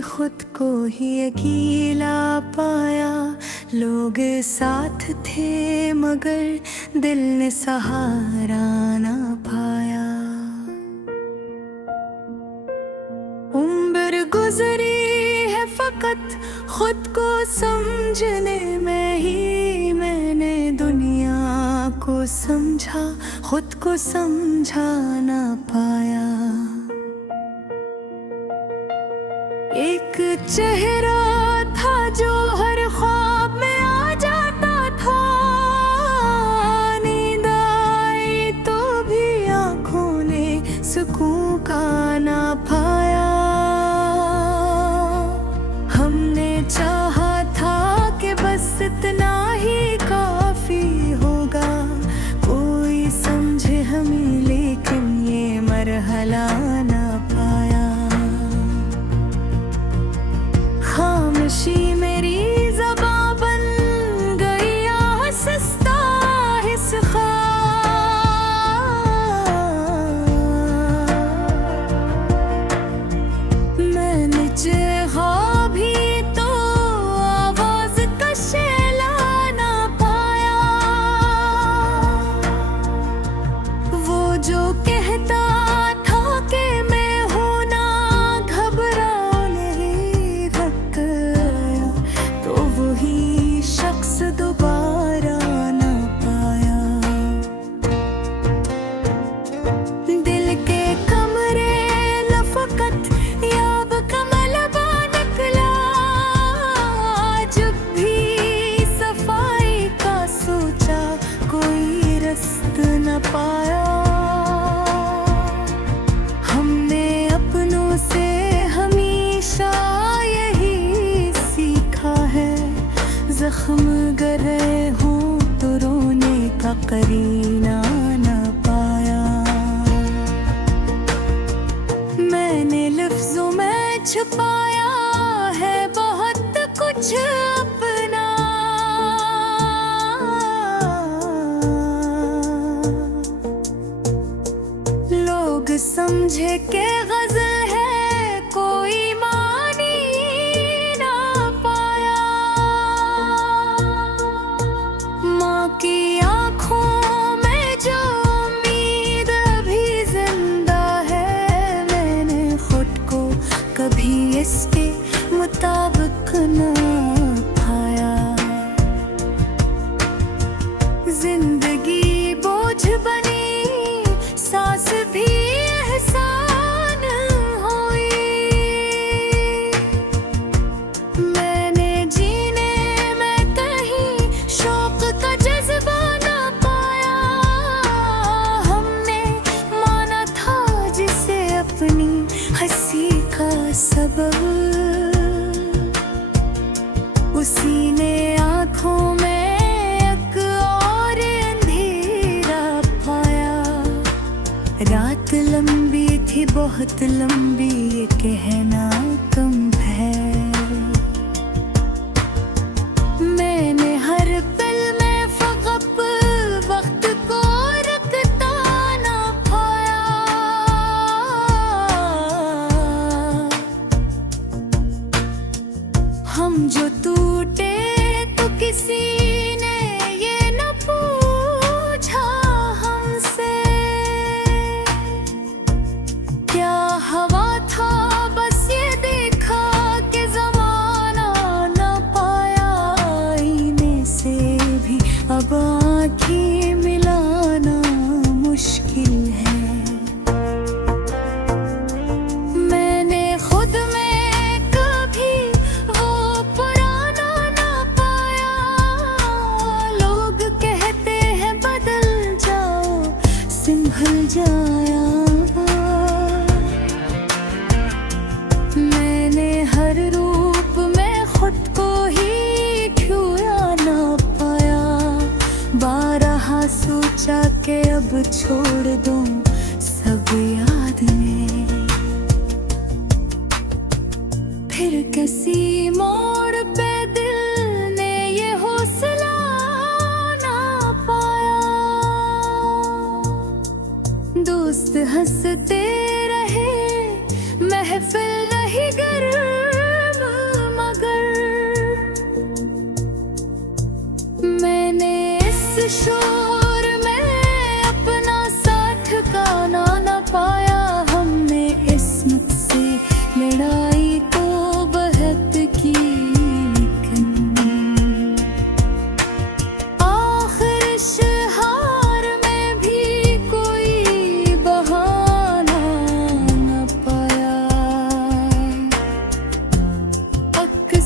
खुद को ही अकेला पाया। लोग साथ थे मगर दिल ने सहारा ना पाया। उम्र गुजरी है फकत खुद को समझने में ही। मैंने दुनिया को समझा, खुद को समझा ना पाया। एक चेहरा था जो हर ख्वाब में आ जाता था। नींद आई तो भी आँखों ने सुकून का ना पाया। हमने चाहा था कि बस इतना ही काफी होगा। कोई समझे हमें लेकिन ये मरहला ना पाया। खामोशी मेरी ज़बां बन गई आहिस्ता आहिस्ता। मैंने चाहा भी तो आवाज़ का शेला ना पाया। वो जो कहता था कि मैं हूँ ना घबराओ नहीं, धक आया तो वही शख्स दोबारा ना पाया। दिल के कमरे लफकत याब का मलबा निकला। जब भी सफाई का सोचा कोई रस्त न पाया। हमने अपनों से हमेशा यही सीखा है। जख्म गरे हूँ तो रोने का करीना ना पाया। मैंने लफ्जों में छुपाया है बहुत कुछ अपना। लोग समझे के गजल है कोई मानी ना पाया। माँ की आँखों में जो उम्मीद अभी जिंदा है। मैंने खुद को कभी इसके मुताबिक न पाया। जिंदगी बोझ बनी, सांस भी एहसान हुई। मैंने जीने में कहीं शौक का जज्बा ना पाया। हमने माना था जिसे अपनी हंसी का सबब, उसी ने आँखों में एक और अंधेरा पाया। रात लंबी थी बहुत लंबी, ये कहना कम है। मैंने हर पल में फकत वक्त को रखता ना पाया। हम जो टूटे तो किसी ने ये न पूछा हमसे। क्या हवा था बस ये देखा कि ज़माना न पाया। आईने से भी अब आँखें मिलाना मुश्किल है। मैंने खुद में कभी वो पुराना ना पाया। लोग कहते हैं बदल जाओ, संभल जाया। मैंने हर रूप में खुद को ही छुआ ना पाया। बारहा सोचा कि अब छोड़ दूं सब याद में। फिर किसी मोड़ पे दिल ने ये हौसला ना पाया। दोस्त हंसते रहे, महफिल रही गर्म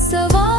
सवार